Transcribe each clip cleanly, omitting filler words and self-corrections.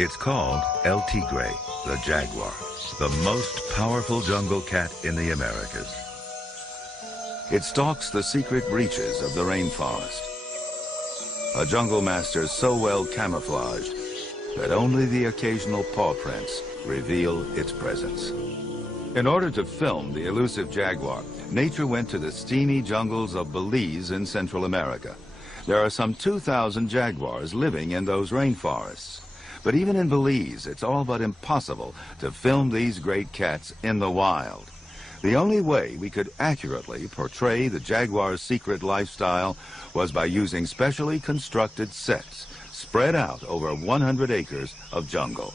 It's called El Tigre, the Jaguar, the most powerful jungle cat in the Americas. It stalks the secret reaches of the rainforest, a jungle master so well camouflaged that only the occasional paw prints reveal its presence. In order to film the elusive jaguar, nature went to the steamy jungles of Belize in Central America. There are some 2,000 jaguars living in those rainforests. But even in Belize, it's all but impossible to film these great cats in the wild. The only way we could accurately portray the jaguar's secret lifestyle was by using specially constructed sets spread out over 100 acres of jungle.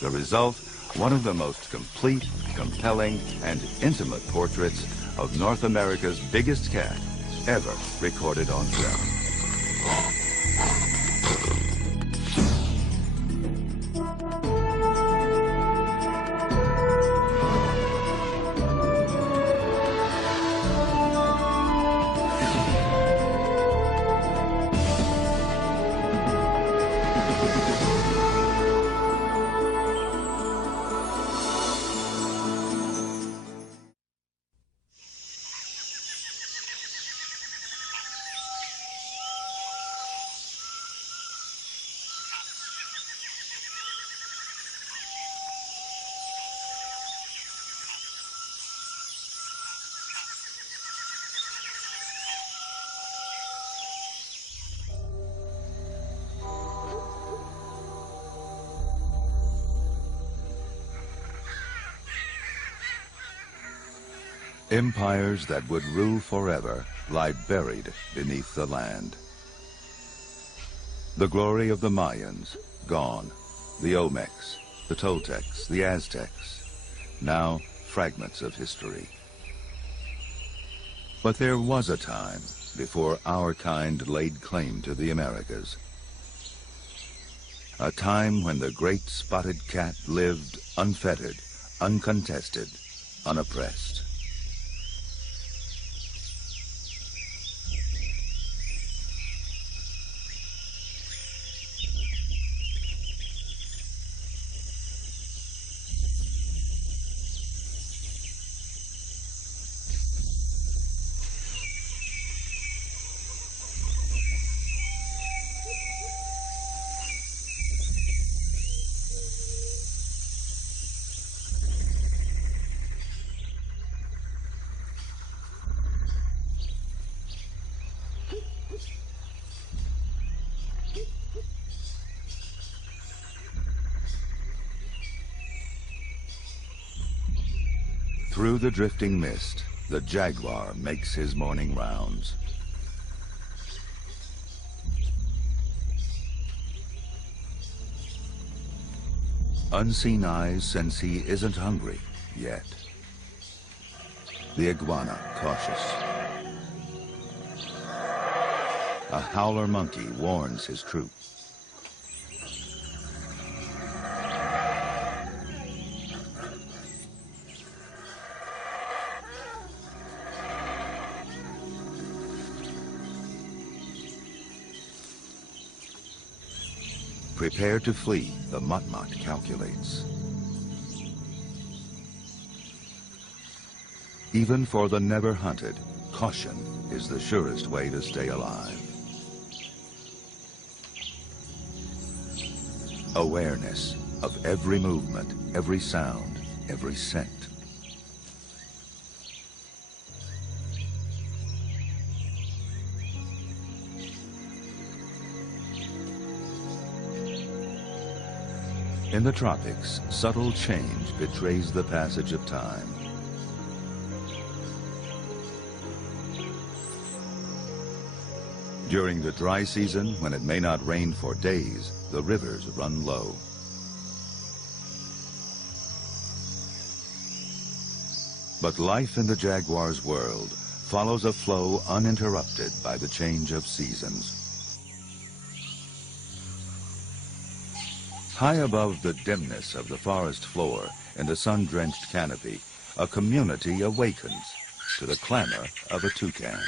The result, one of the most complete, compelling, and intimate portraits of North America's biggest cat ever recorded on film. Empires that would rule forever lie buried beneath the land. The glory of the Mayans, gone. The Olmecs, the Toltecs, the Aztecs, now fragments of history. But there was a time before our kind laid claim to the Americas. A time when the great spotted cat lived unfettered, uncontested, unoppressed. Through the drifting mist, the jaguar makes his morning rounds. Unseen eyes sense he isn't hungry yet. The iguana cautious. A howler monkey warns his troop. Prepare to flee, the mutmut calculates. Even for the never hunted, caution is the surest way to stay alive. Awareness of every movement, every sound, every scent. In the tropics, subtle change betrays the passage of time. During the dry season, when it may not rain for days, the rivers run low. But life in the jaguar's world follows a flow uninterrupted by the change of seasons. High above the dimness of the forest floor in the sun-drenched canopy, a community awakens to the clamor of a toucan.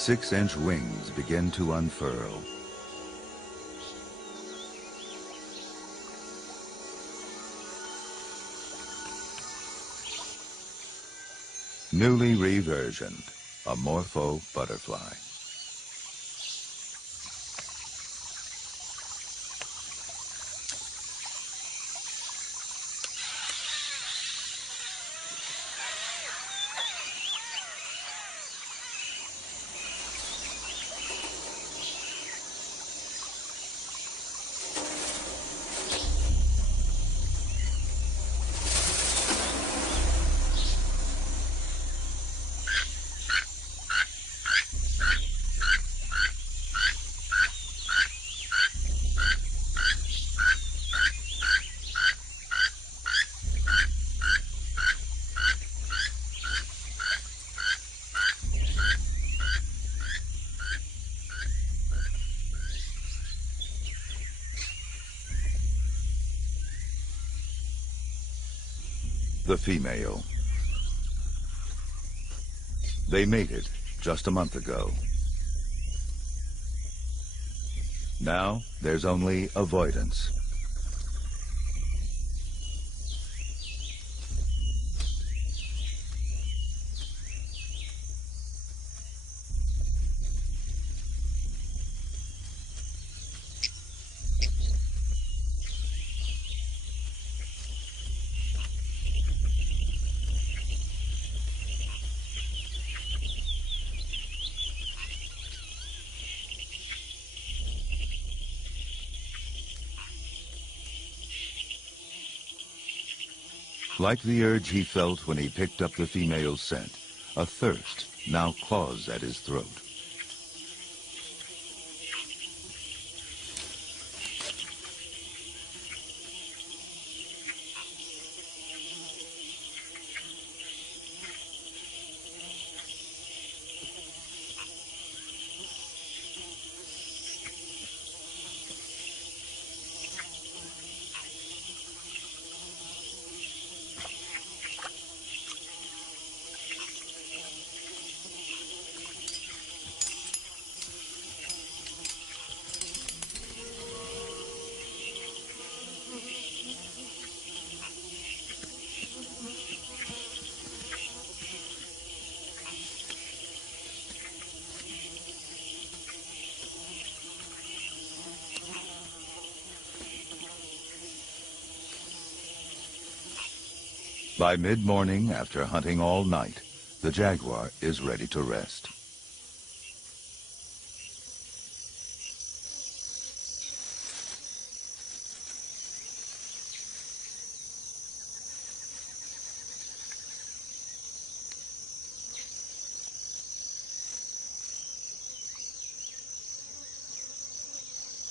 6-inch wings begin to unfurl. Newly reversioned, a morpho butterfly. The female. They mated just a month ago. Now there's only avoidance. Like the urge he felt when he picked up the female's scent, a thirst now claws at his throat. By mid-morning, after hunting all night, the jaguar is ready to rest.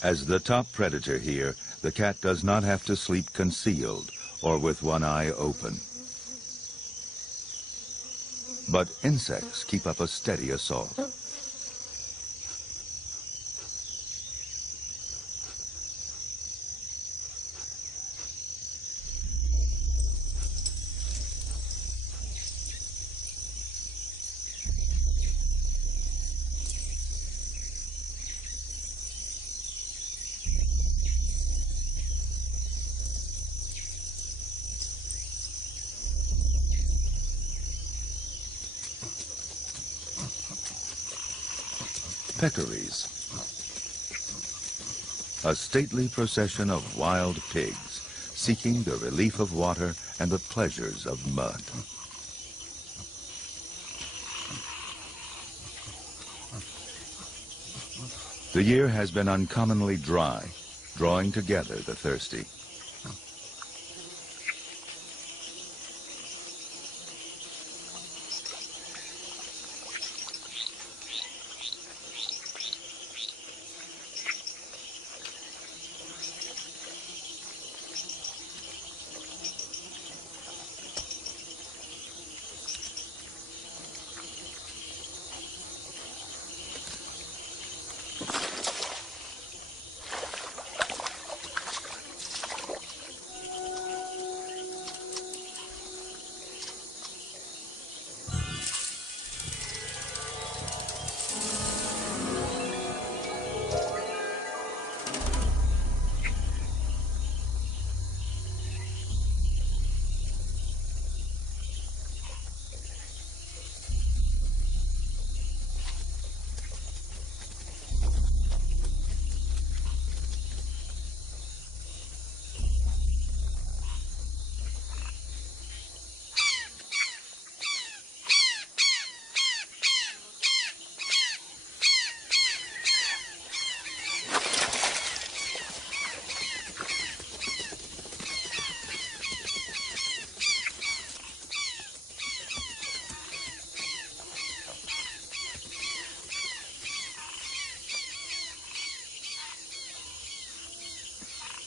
As the top predator here, the cat does not have to sleep concealed or with one eye open. But insects keep up a steady assault. Peccaries. A stately procession of wild pigs, seeking the relief of water and the pleasures of mud. The year has been uncommonly dry, drawing together the thirsty.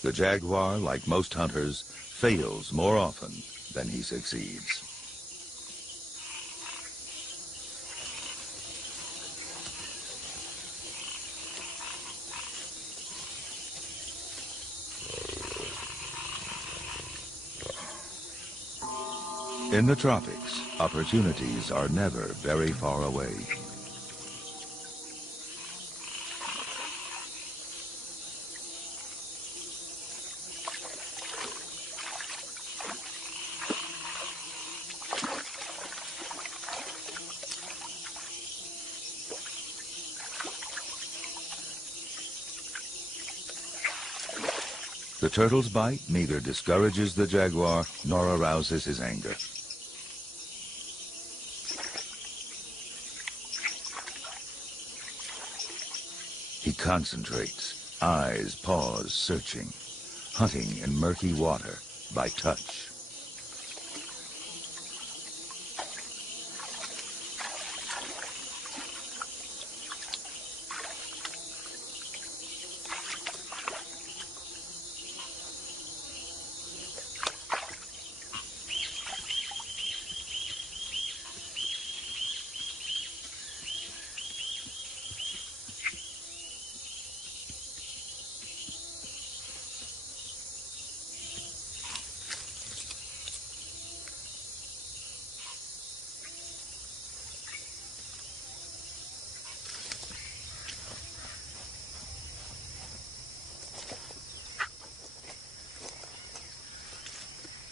The jaguar, like most hunters, fails more often than he succeeds. In the tropics, opportunities are never very far away. The turtle's bite neither discourages the jaguar nor arouses his anger. He concentrates, eyes, paws searching, hunting in murky water by touch.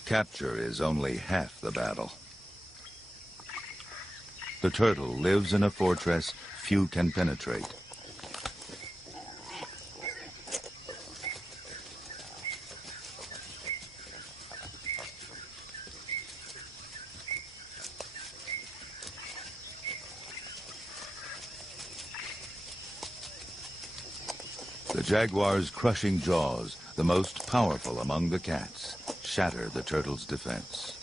Capture is only half the battle. The turtle lives in a fortress few can penetrate. The jaguar's crushing jaws, the most powerful among the cats, shatter the turtle's defense.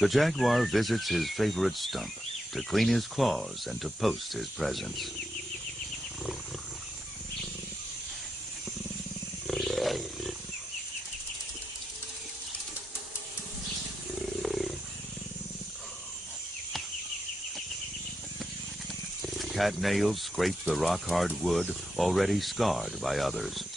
The jaguar visits his favorite stump to clean his claws and to post his presence. Cat nails scrape the rock-hard wood already scarred by others.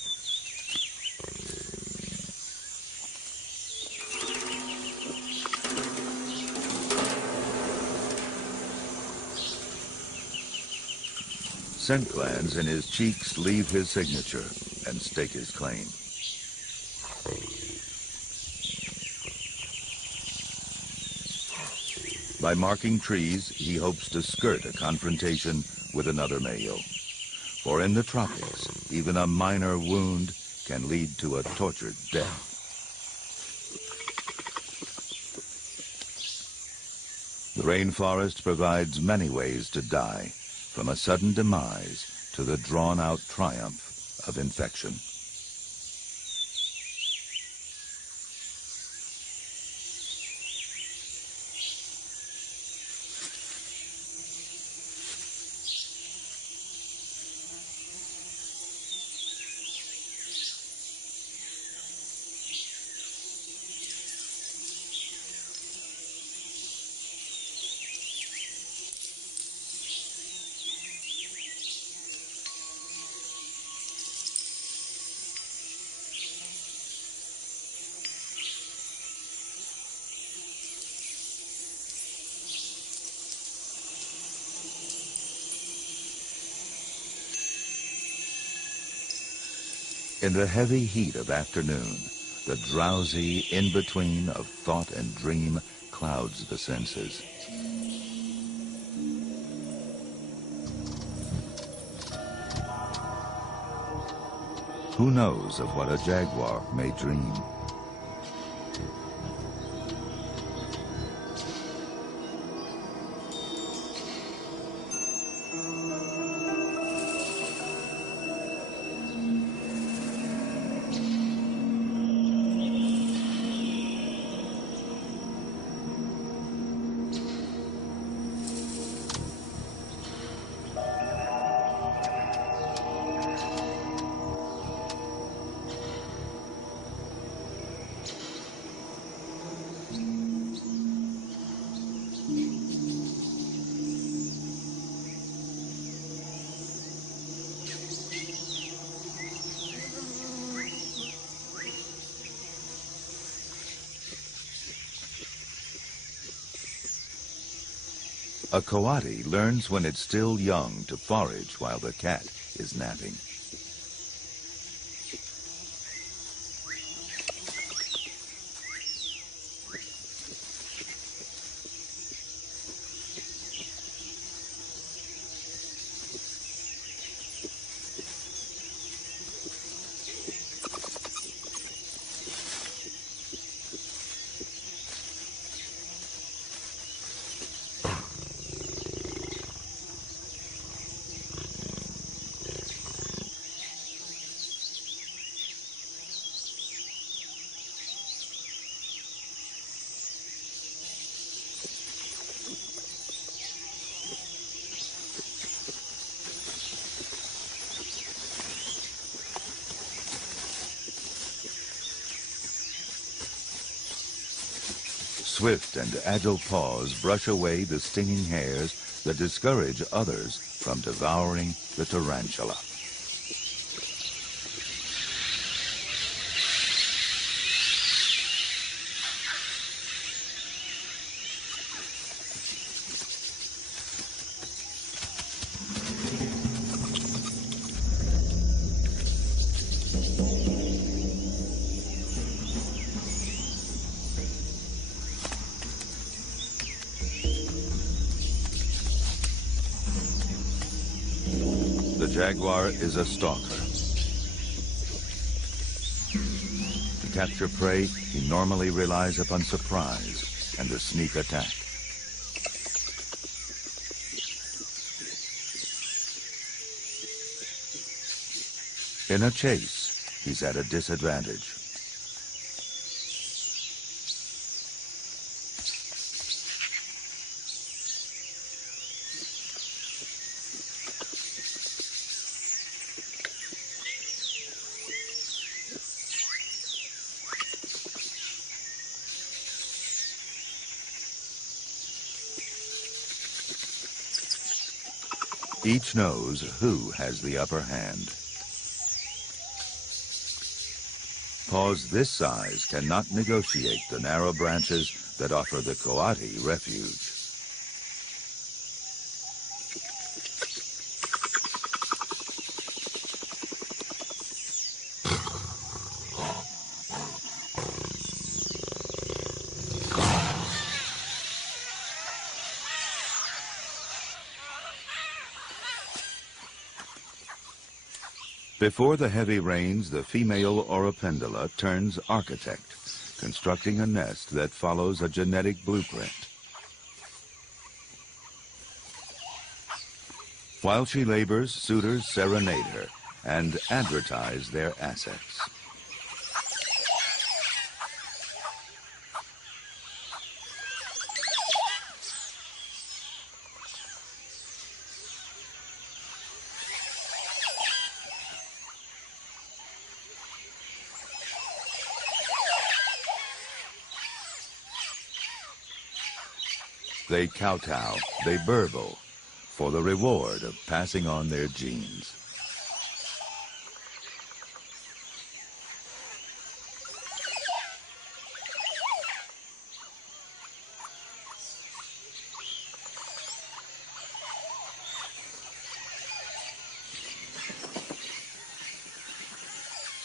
Scent glands in his cheeks leave his signature and stake his claim. By marking trees, he hopes to skirt a confrontation with another male. For in the tropics, even a minor wound can lead to a tortured death. The rainforest provides many ways to die, from a sudden demise to the drawn-out triumph of infection. In the heavy heat of afternoon, the drowsy in-between of thought and dream clouds the senses. Who knows of what a jaguar may dream? A coati learns when it's still young to forage while the cat is napping. Swift and agile paws brush away the stinging hairs that discourage others from devouring the tarantula. The jaguar is a stalker. To capture prey, he normally relies upon surprise and the sneak attack. In a chase, he's at a disadvantage. Each knows who has the upper hand. Paws this size cannot negotiate the narrow branches that offer the coati refuge. Before the heavy rains, the female Oropendola turns architect, constructing a nest that follows a genetic blueprint. While she labors, suitors serenade her and advertise their assets. They kowtow, they burble, for the reward of passing on their genes.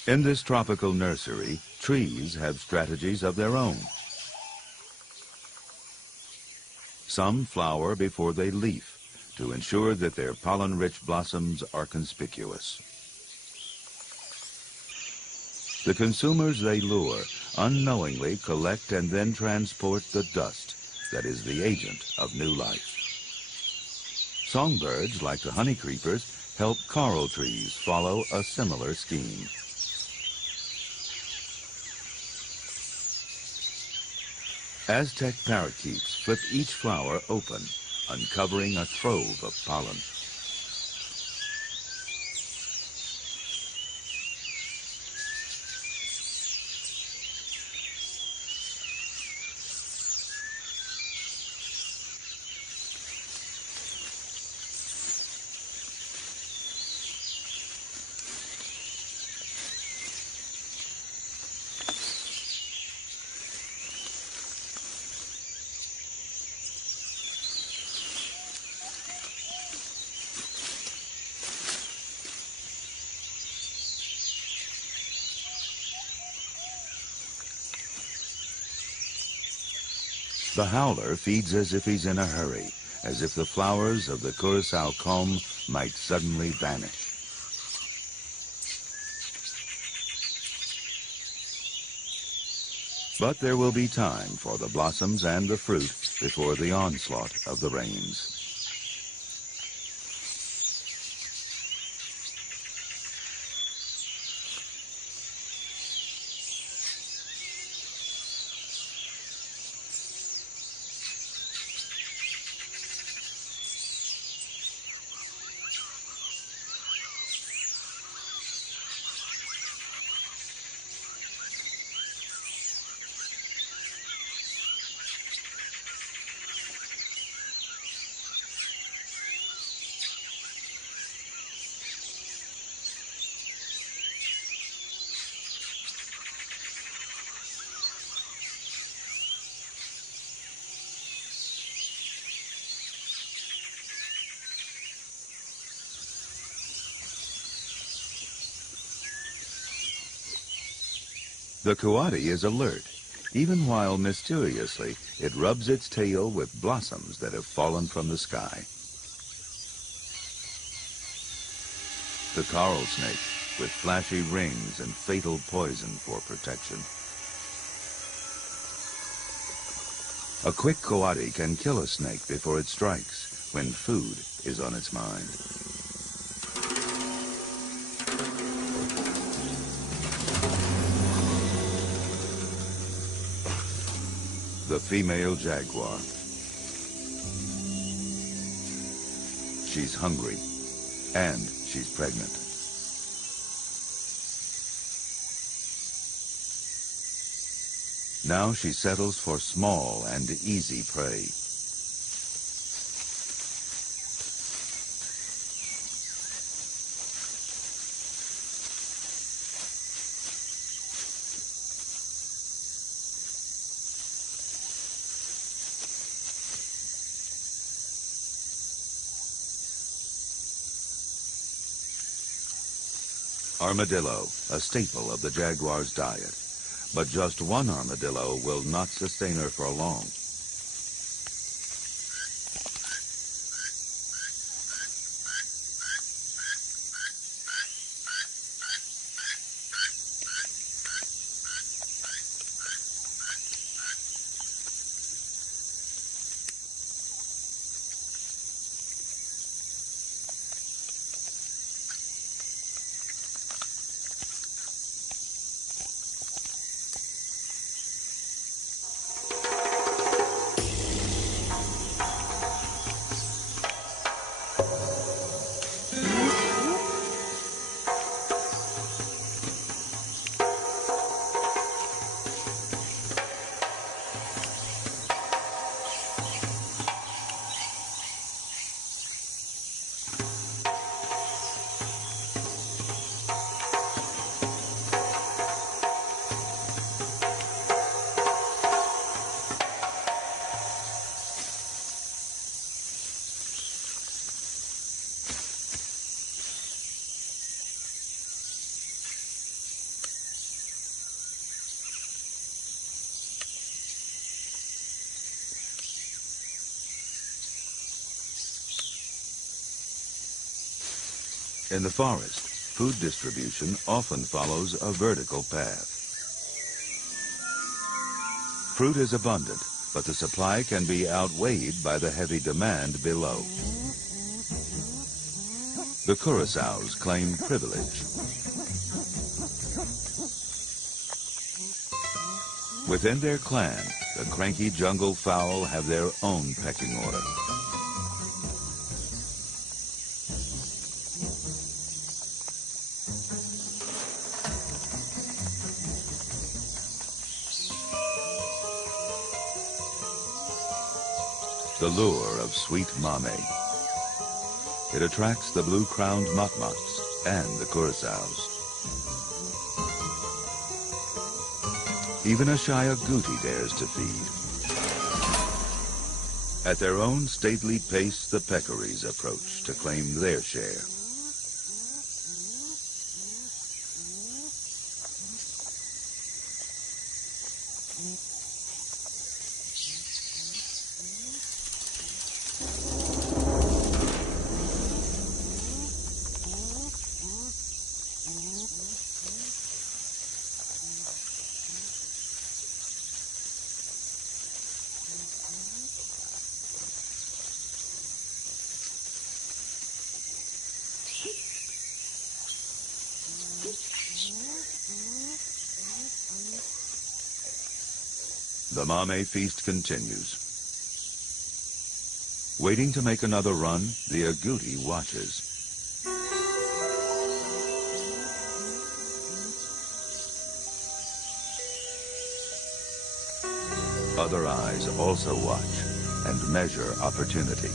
In this tropical nursery, trees have strategies of their own. Some flower before they leaf to ensure that their pollen-rich blossoms are conspicuous. The consumers they lure unknowingly collect and then transport the dust that is the agent of new life. Songbirds, like the honey creepers, help coral trees follow a similar scheme. Aztec parakeets flip each flower open, uncovering a trove of pollen. The howler feeds as if he's in a hurry, as if the flowers of the Curacao comb might suddenly vanish. But there will be time for the blossoms and the fruit before the onslaught of the rains. The coati is alert, even while mysteriously it rubs its tail with blossoms that have fallen from the sky. The coral snake, with flashy rings and fatal poison for protection. A quick coati can kill a snake before it strikes, when food is on its mind. The female jaguar. She's hungry, and she's pregnant. Now she settles for small and easy prey. Armadillo, a staple of the jaguar's diet. But just one armadillo will not sustain her for long. In the forest, food distribution often follows a vertical path. Fruit is abundant, but the supply can be outweighed by the heavy demand below. The curassows claim privilege. Within their clan, the cranky jungle fowl have their own pecking order. The lure of sweet mame. It attracts the blue-crowned motmots and the curassows. Even a shy agouti dares to feed. At their own stately pace, the peccaries approach to claim their share. The mame feast continues. Waiting to make another run, the agouti watches. Other eyes also watch and measure opportunity.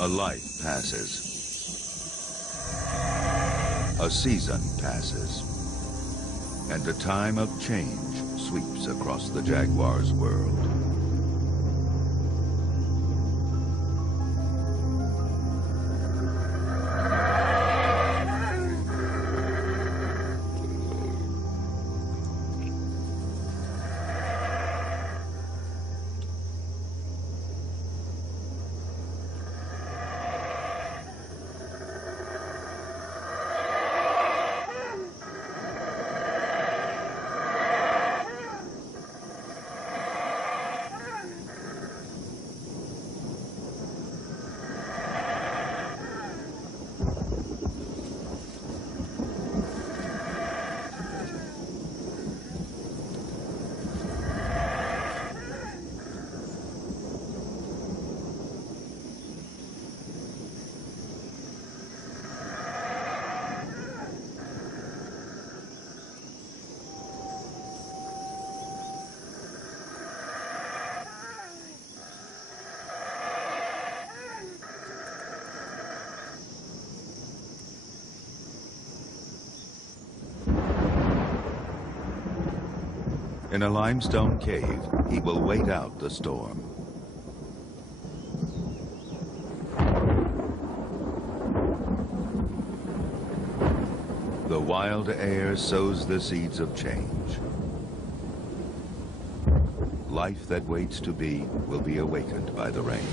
A life passes. A season passes. And a time of change sweeps across the Jaguars' world. In a limestone cave, he will wait out the storm. The wild air sows the seeds of change. Life that waits to be will be awakened by the rain.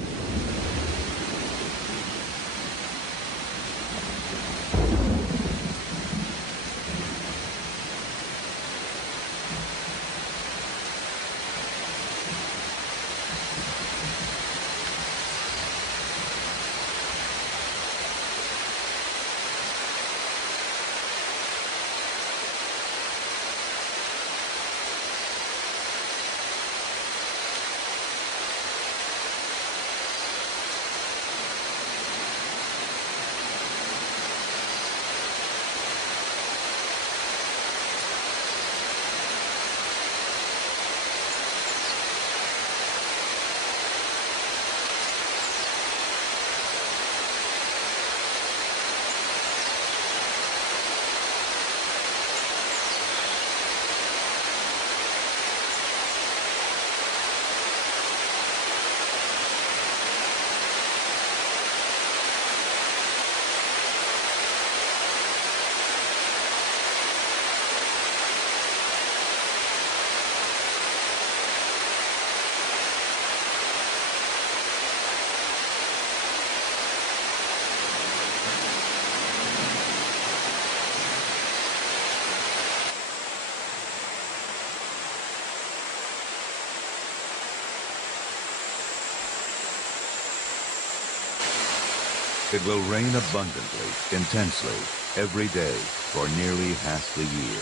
It will rain abundantly, intensely, every day for nearly half the year.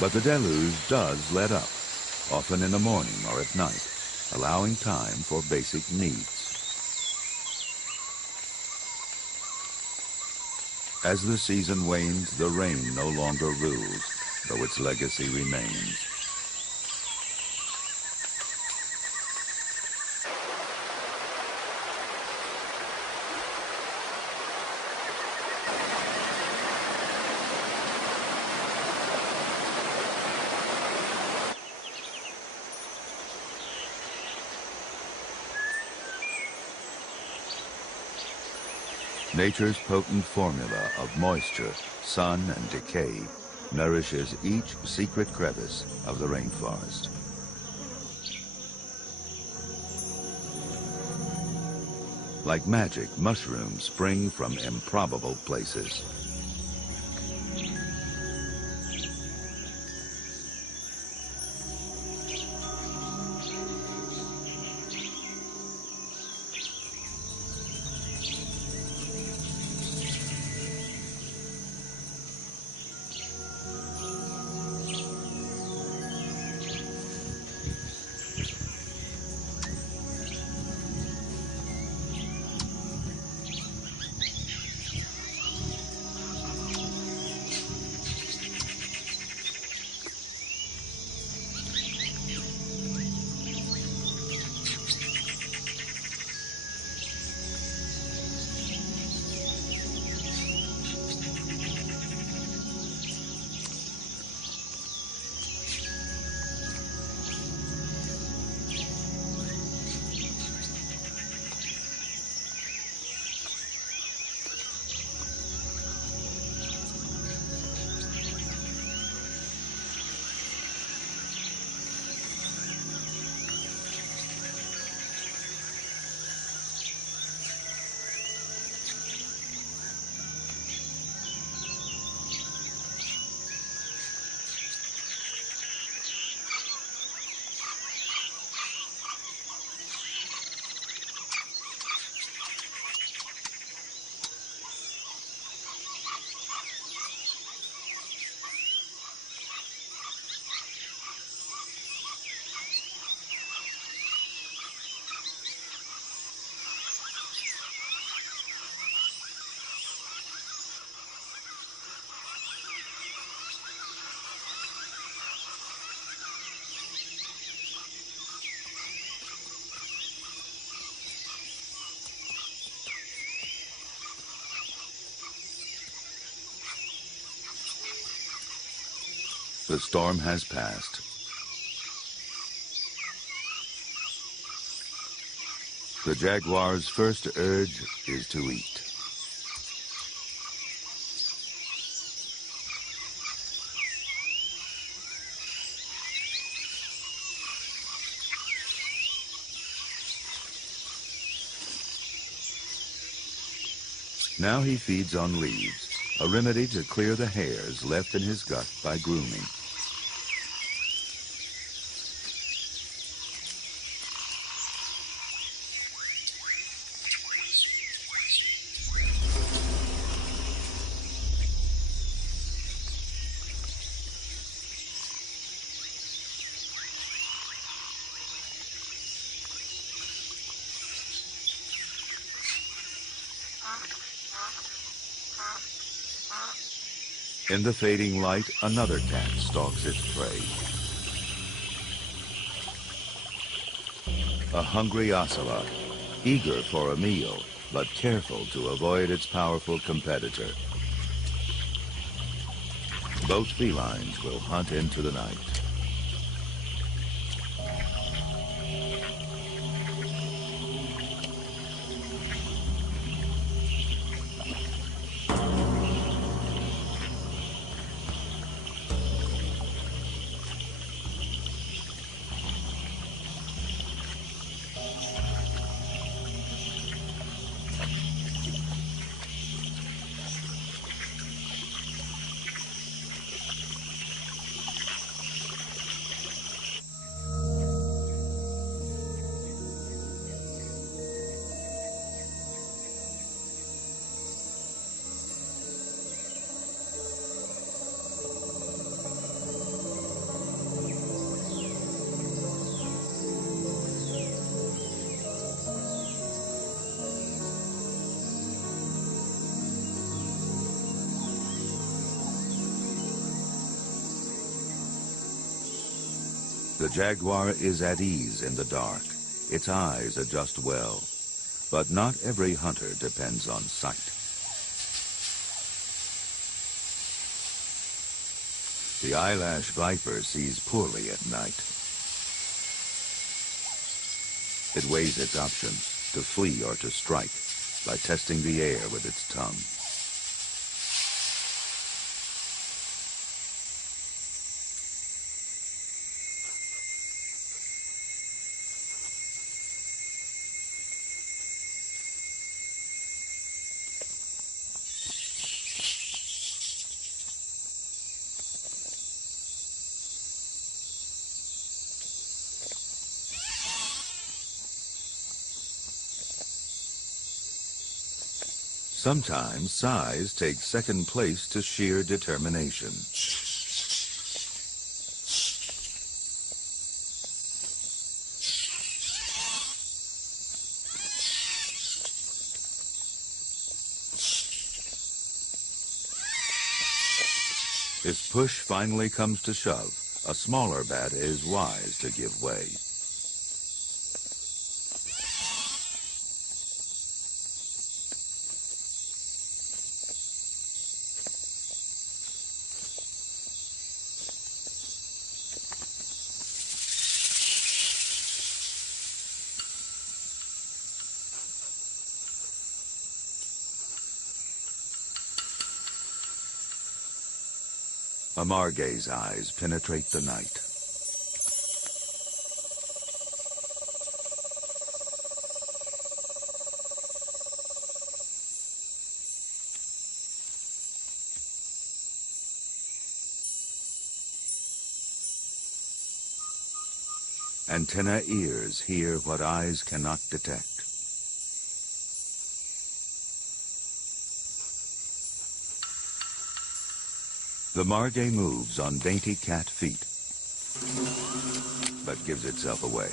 But the deluge does let up, often in the morning or at night, allowing time for basic needs. As the season wanes, the rain no longer rules, though its legacy remains. Nature's potent formula of moisture, sun, and decay nourishes each secret crevice of the rainforest. Like magic, mushrooms spring from improbable places. The storm has passed. The jaguar's first urge is to eat. Now he feeds on leaves, a remedy to clear the hairs left in his gut by grooming. In the fading light, another cat stalks its prey. A hungry ocelot, eager for a meal, but careful to avoid its powerful competitor. Both felines will hunt into the night. The jaguar is at ease in the dark. Its eyes adjust well, but not every hunter depends on sight. The eyelash viper sees poorly at night. It weighs its options, to flee or to strike, by testing the air with its tongue. Sometimes size takes second place to sheer determination. If push finally comes to shove, a smaller bat is wise to give way. A margay's eyes penetrate the night. Antenna ears hear what eyes cannot detect. The margay moves on dainty cat feet, but gives itself away.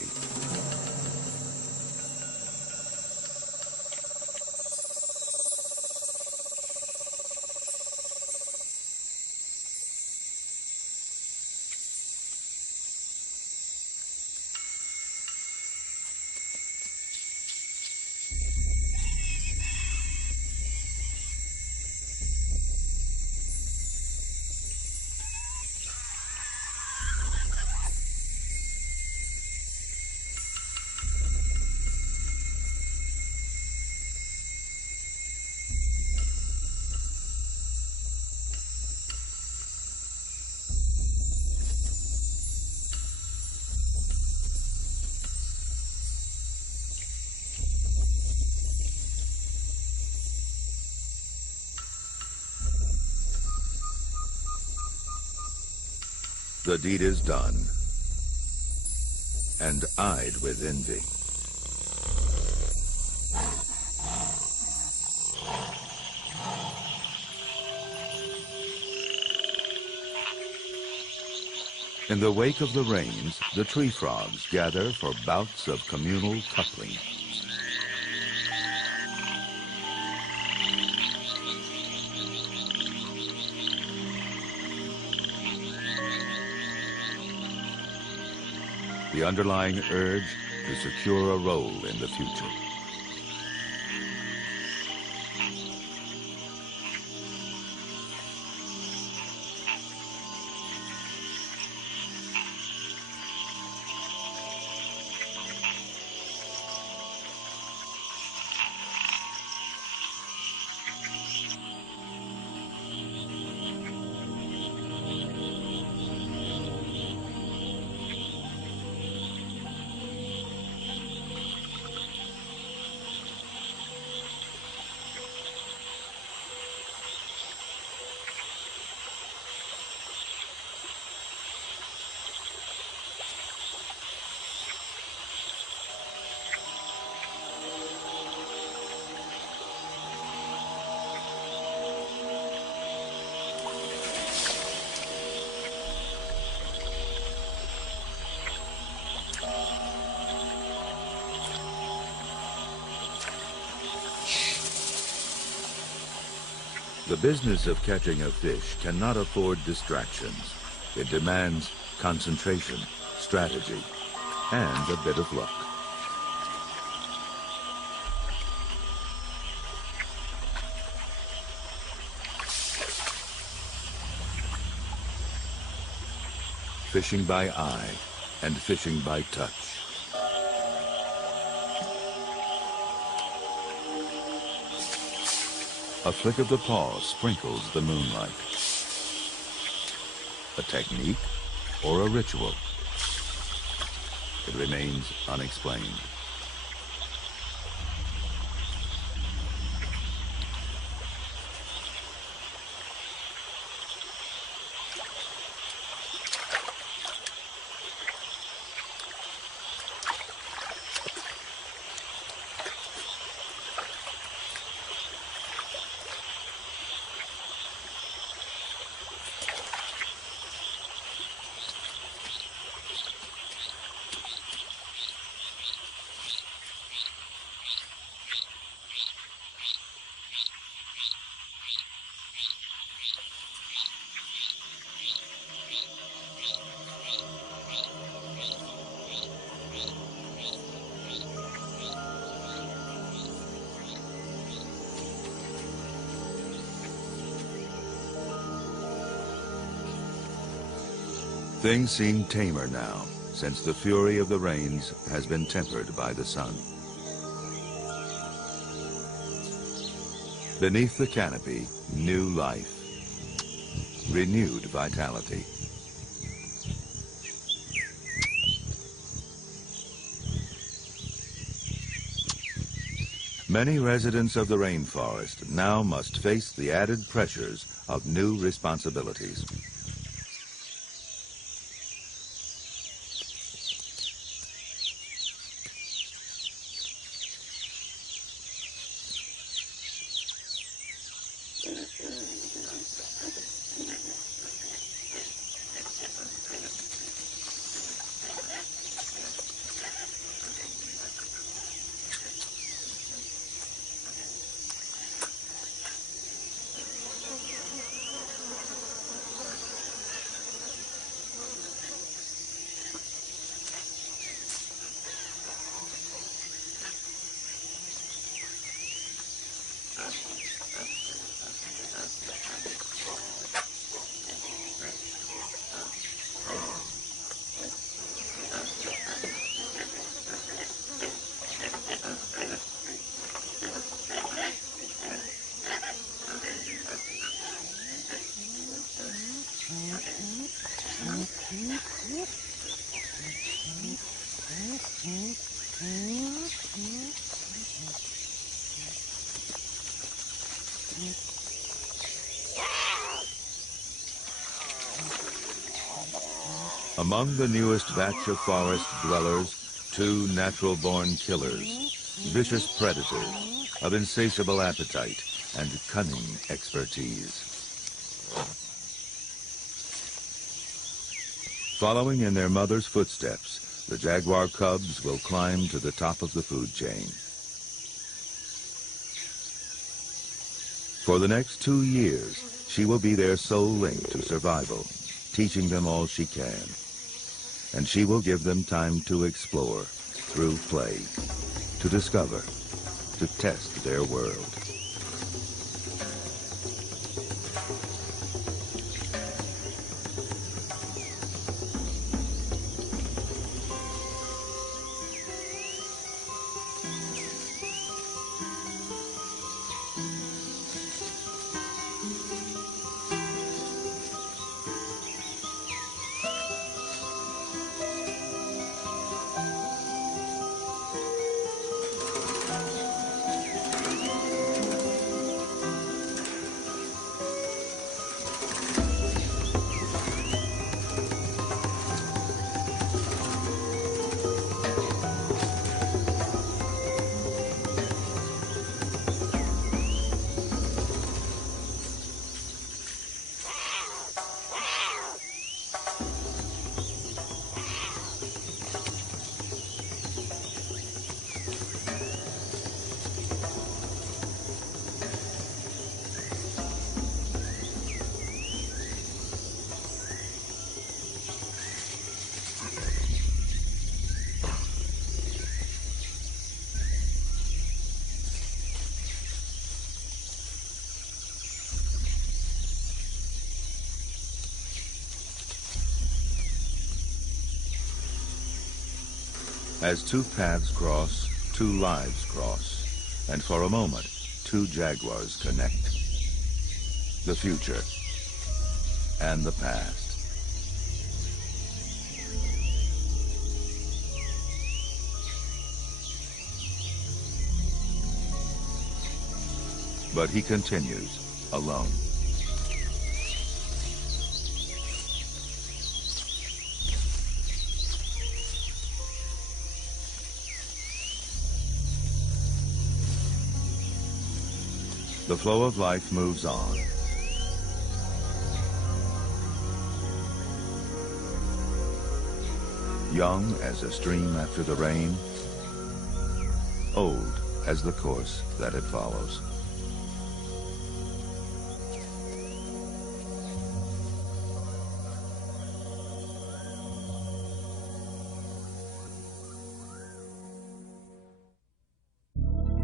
The deed is done and eyed with envy. In the wake of the rains, the tree frogs gather for bouts of communal coupling. The underlying urge to secure a role in the future. The business of catching a fish cannot afford distractions. It demands concentration, strategy, and a bit of luck. Fishing by eye and fishing by touch. A flick of the paw sprinkles the moonlight. A technique or a ritual? It remains unexplained. Things seem tamer now, since the fury of the rains has been tempered by the sun. Beneath the canopy, new life, renewed vitality. Many residents of the rainforest now must face the added pressures of new responsibilities. Among the newest batch of forest dwellers, two natural-born killers, vicious predators of insatiable appetite and cunning expertise. Following in their mother's footsteps, the jaguar cubs will climb to the top of the food chain. For the next 2 years, she will be their sole link to survival, teaching them all she can. And she will give them time to explore through play, to discover, to test their world. As two paths cross, two lives cross, and for a moment, two jaguars connect. The future and the past. But he continues, alone. The flow of life moves on. Young as a stream after the rain, old as the course that it follows.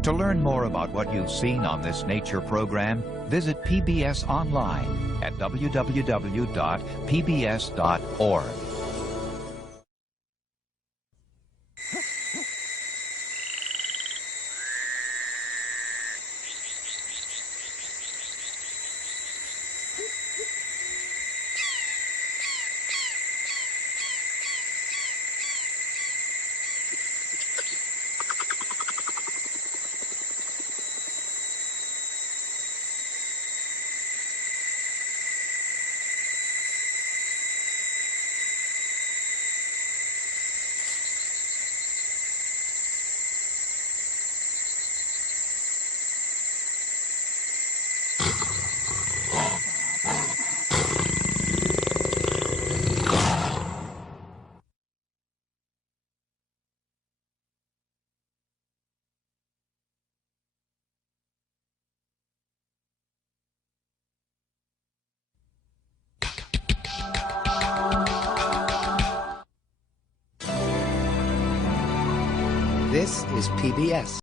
To learn more about what you've seen on this nature program, visit PBS online at www.pbs.org. This is PBS.